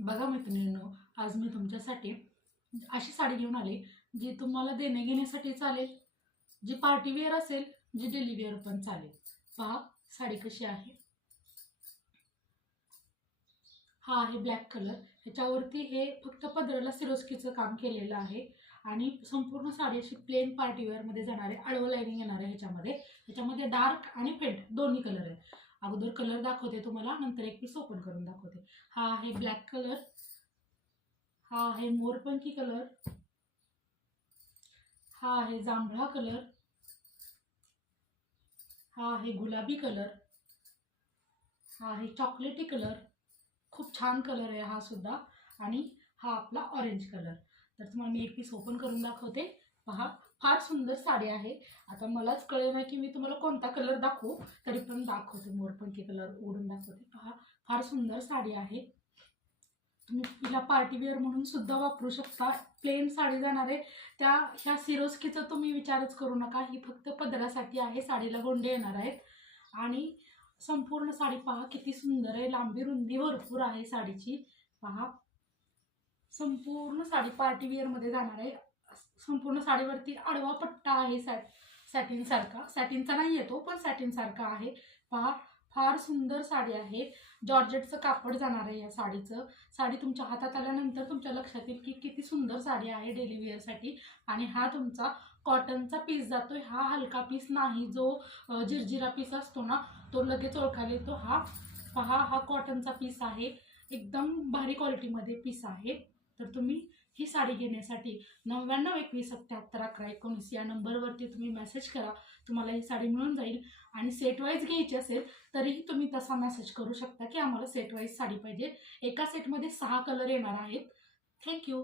बघा मैत्रिणींनो, आज मी तुमच्यासाठी अशी साडी घेऊन आले जी तुम्हाला देणे घेण्यासाठी चालेल, जी पार्टी वेअर असेल, जी डेली वेअर पण चालेल. पहा साडी कशी आहे. हा आहे ब्लॅक कलर. ह्याच्यावरती हे फक्त पदराला सिरोस्कीचं काम केलेलं आहे आणि संपूर्ण साडी अशी प्लेन पार्टी वेअरमध्ये जाणार आहे. आडवं लाईनिंग येणार आहे ह्याच्यामध्ये डार्क आणि फेंट दोन्ही कलर आहे. अगोदर कलर दाखवते तुम्हाला, नंतर एक पीस ओपन करून दाखवते. हा आहे ब्लॅक कलर, हा आहे मोरपंखी कलर, हा आहे जांभळा कलर, हा आहे गुलाबी कलर, हा आहे चॉकलेटी कलर. खूप छान कलर आहे हा सुद्धा. आणि हा आपला ऑरेंज कलर. तर तुम्हाला मी एक पीस ओपन करून दाखवते. पहा, फार सुंदर साडी आहे. आता मलाच कळेल नाही की मी तुम्हाला कोणता कलर दाखवू, तरी पण दाखवते. मोरपंखी कलर उघडून दाखवते. पहा, फार सुंदर साडी आहे. तुम्ही तिला पार्टी वेअर म्हणून सुद्धा वापरू शकता. प्लेन साडी जाणार आहे त्या ह्या सिरोस्कीचा तुम्ही विचारच करू नका. ही फक्त पदरासाठी आहे. साडीला गोंडे येणार आहेत आणि संपूर्ण साडी पहा किती सुंदर आहे. लांबी रुंदी भरपूर आहे साडीची. पहा, संपूर्ण साडी पार्टी वेअरमध्ये जाणार आहे. संपूर्ण साडीवरती आडवा पट्टा आहे सॅटिन सारखा. सॅटिनचा नाही येतो पण सॅटिन सारखा आहे. पहा, फार सुंदर साडी आहे. जॉर्जेटचं कापड जाणार आहे या साडीचं. साडी तुमच्या हातात आल्यानंतर तुमच्या लक्षात येईल की किती सुंदर साडी आहे डेली वेअरसाठी. आणि हा तुमचा कॉटनचा पीस जातोय. हा हलका पीस नाही, जो जिरजिरा पीस असतो ना तो लगेच ओळखायला येतो. हा पहा, हा कॉटनचा पीस आहे. एकदम भारी क्वालिटीमध्ये पीस आहे. तर तुम्ही ही साडी घेण्यासाठी 9921771119 या नंबरवरती तुम्ही मेसेज करा. तुम्हाला ही साडी मिळून जाईल. आणि सेट वाईज घ्यायची असेल तरीही तुम्ही तसा मेसेज करू शकता की आम्हाला सेट वाईज साडी पाहिजे. एका सेटमध्ये 6 कलर येणार आहेत. थँक्यू.